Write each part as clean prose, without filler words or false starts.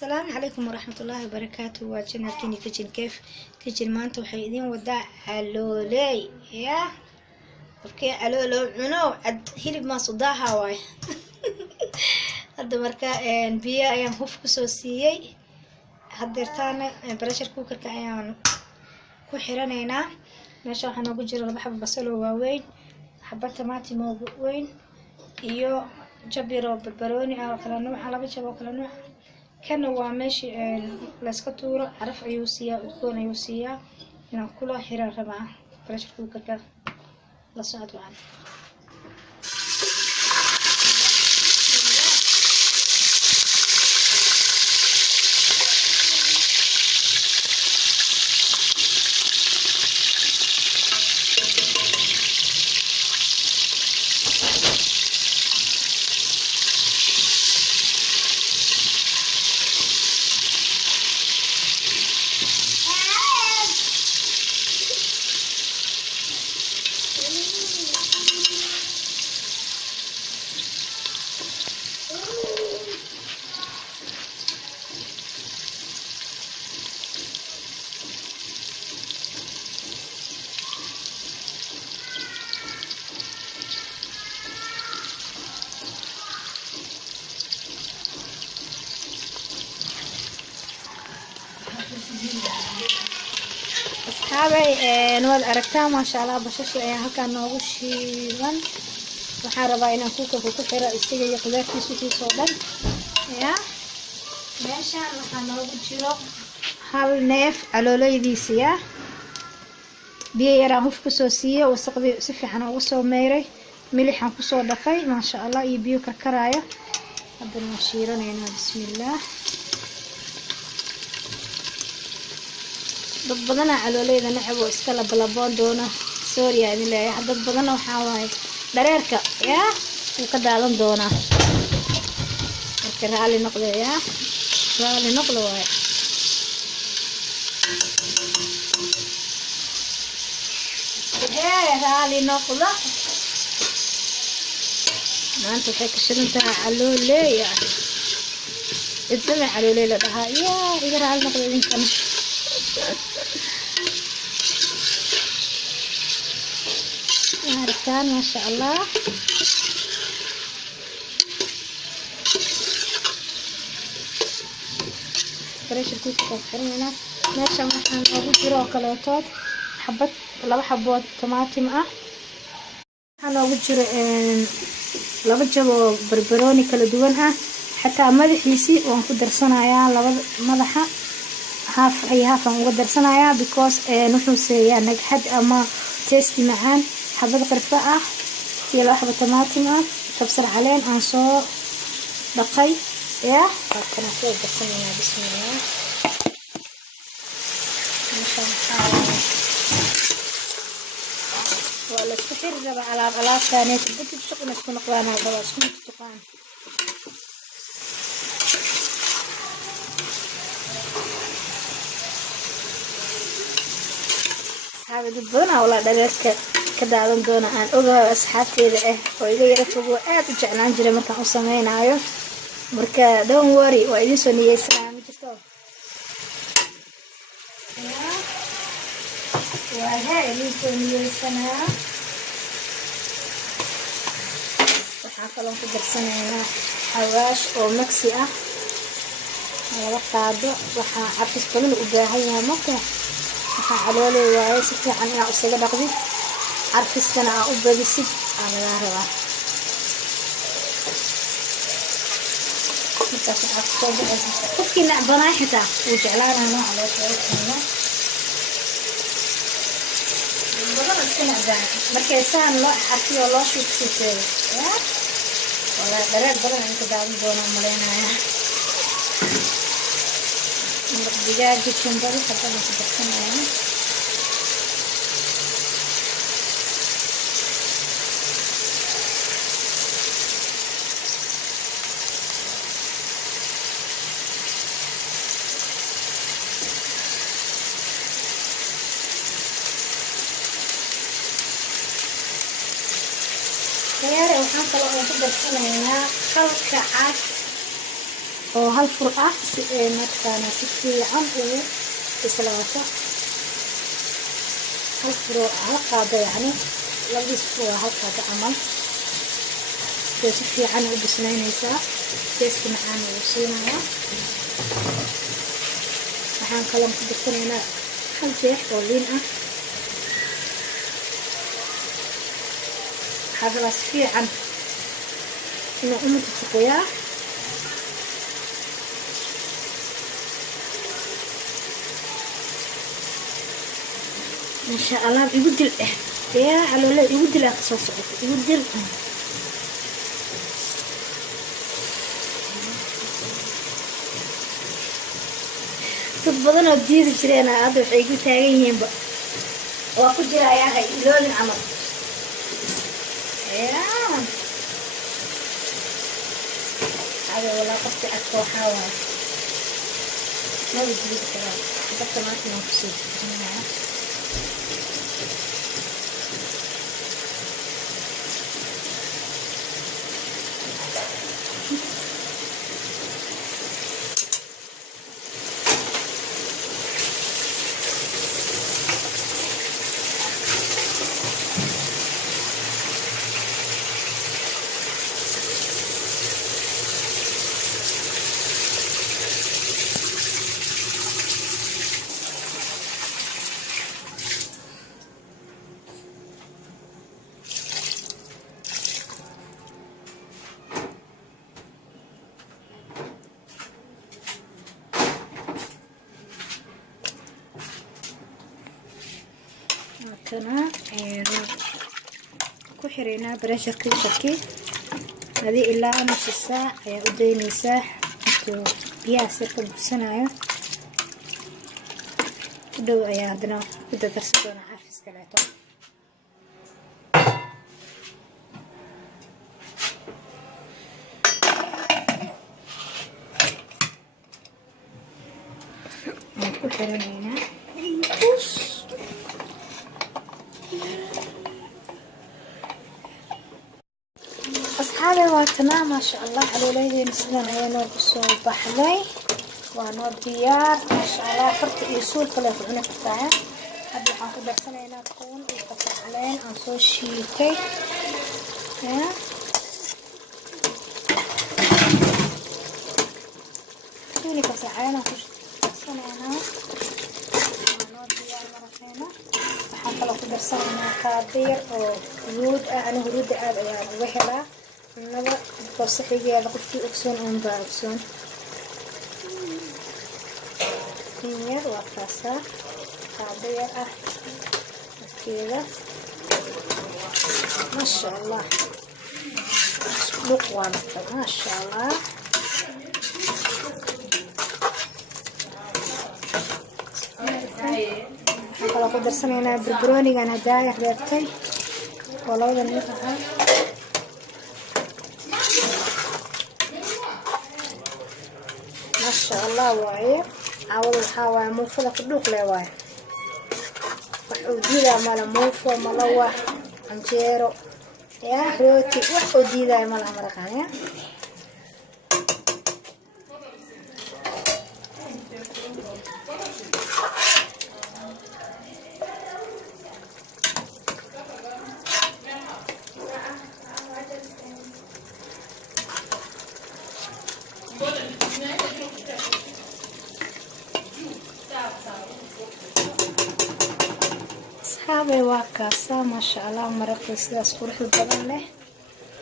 السلام عليكم ورحمة الله وبركاته. واجنا كيني كيف كيجن ما انتو حيدين وداع علولي يا اوكي علولو عنو عد هيلب ما صداها واي هذا مركا بيا ايام هوف كسوسيي هدرتانا بريشر كوكر كايان ku xiraneynaa meesha waxaa noogu jira 2 xabo basal oo waaweyn, xabba tamaati weyn iyo jabiro barbarooni ah oo kala nooc ah, 2 jab oo kala nooc ah. kana waa meesha la iska tuuro caraf ayuu siiyaa, udgoon ayuu siiyaa. inaan kula xiran rabaa pressure cooker-ka la socod wacan. أصحابي نوال أركتها ما شاء الله بشاشة أيها هكا نوغو شيبان waxaan rabaa inaan kuuka ku xiro isaga iyo qudaartiisa wixii soo dhan ya meeshaan waxaa noogu jiro hal neef caloolaydiisa ya biyo yaraan huf ku soo siiyey wasaqdii si fiican ugu soo meeray milixaan ku soo dhaqay ma sha Allah iyo biyo karkaraayo haddana waan shiiranaynaa bismillaah. dad badan caloolayda nacab oo iska labalaboon doona sorry aan leeyahay dad badan waxaa waaye dareerka ya uu ka daadan doonaa marka raali noqdo ya raali noqdo waay raali noqdo maanta waxay ka shidan tahay calooleya idama calooley la dhahaa ya iga raali noqdo idinkan كان ما شاء الله فريش الكوكو كفرنا ماشي waxaan ugu jiro kaleetood xabad 2 xabood tamaatim ah waxaan ugu jiro 2 jabo barbarooni kala duwan ah xataa madaxiisi waan ku darsanayaa 2 madaxa half aan ugu darsanayaa because wuxuu seeyaa nagxad ama taste macaan حبة قرفة هي 1 حبة طماطم كبسر علين أنصو دقي يا كنا فوق دخلنا بسم الله ما شاء الله ولا تحير ربع على ثانية بدي تشق نسكن قوانا خلاص كنت تقان هذا الضنا ولا دريسك كدادن doona aan ogahay asxaabteeda oo iga yara fogo aad u jeclaan jiray markaan u sameeynayo marka don't worry waa idin soo niyeysnaa ma jirto waa idin soo niyeysnaa waxaan kaloo ku darsanaynaa xawaash oo maxi ah laba qaado waxaa carfis badan u baahan yahay marka waxaa caloolay waaye si fiican inaad isaga dhaqdid عرفستنا أبديسيد على الهواء. متى عرفت كيف نعبنا حتى وجعلنا نوع على شوية والله بس نعبنا مركزان لا حكي والله شو تسوي يا ولا درك بدنا أنت داوي دونا مرينا يا الدجاج جنبه حتى ما تدخلنا يعني waxaan kaloo ku darsanaynaa qalka cad oo hal fur ah si ay markaana si fiican ugu bislaato. hal fur hal qaado yani labadiis fur hal qaado camal si fiican u bislaynaysaa. taste macaan u siinayaa. waxaan kaloo ku darsanaynaa hal jeex oo liin ah. هذا فيعا إنه أمي تسقياه. ما شاء الله يبدل يا على لا يبدل أقصص يبدل. تبضنا بديد جرينا هذا وحيجي تاعين بقى وأخذ جرا يا هاي لون العمر. هذا ولا قصدي أكو حاوة ما بيجيب كلام حتى ما كنا نقصد كنا كحرينا برشة كيكي هذه إلا نص ساعة وديني ساعة بياسر كبسنا دو عندنا بدأ ترسلنا عارف سكلاته كحرينا أصحابي واتنا ما شاء الله على نسلنا هي نور الصباح لي ونور ديار ما شاء الله فرت يسول كله في عنق بتاعه هذا حاخد سنة هنا تكون يقطع علين أو شيكي ها توني قطع علين أو سنة هنا نور ديار مرتين حاخد سنة هنا كابير أو هرود أنا هرود يعني وحلا نبى بصحية على قفتي أكسون أم بأكسون نير وقاسة عادية كذا ما شاء الله لقوة ما شاء الله kalau aku درسنا بربروني أنا داير درتي والله ده نفعها ما شاء الله واي عوض الحوا موفى لك الدوق لا واي وحوديدا مالا موفى ملوح عنجيرو يا روتي وحوديدا مالا مرقان أصحابي وكاسة ما شاء الله مرقي سلاس قرح البدن له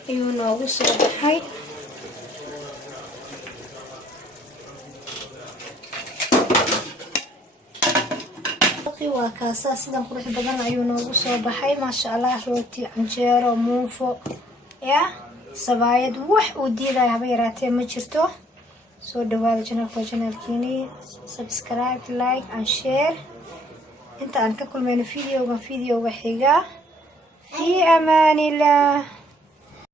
أيوه نوغو صباحي مرقي وكاسة سلاس قرح البدن أيوه نوغو صباحي ما شاء الله روتي عنجيرو موفو يا سبايد وح وديدا يا بيراتي ما جرتو سو دواada channelkiini subscribe like and share inta aan ka kulmayno videoga xiga fi amaan illah.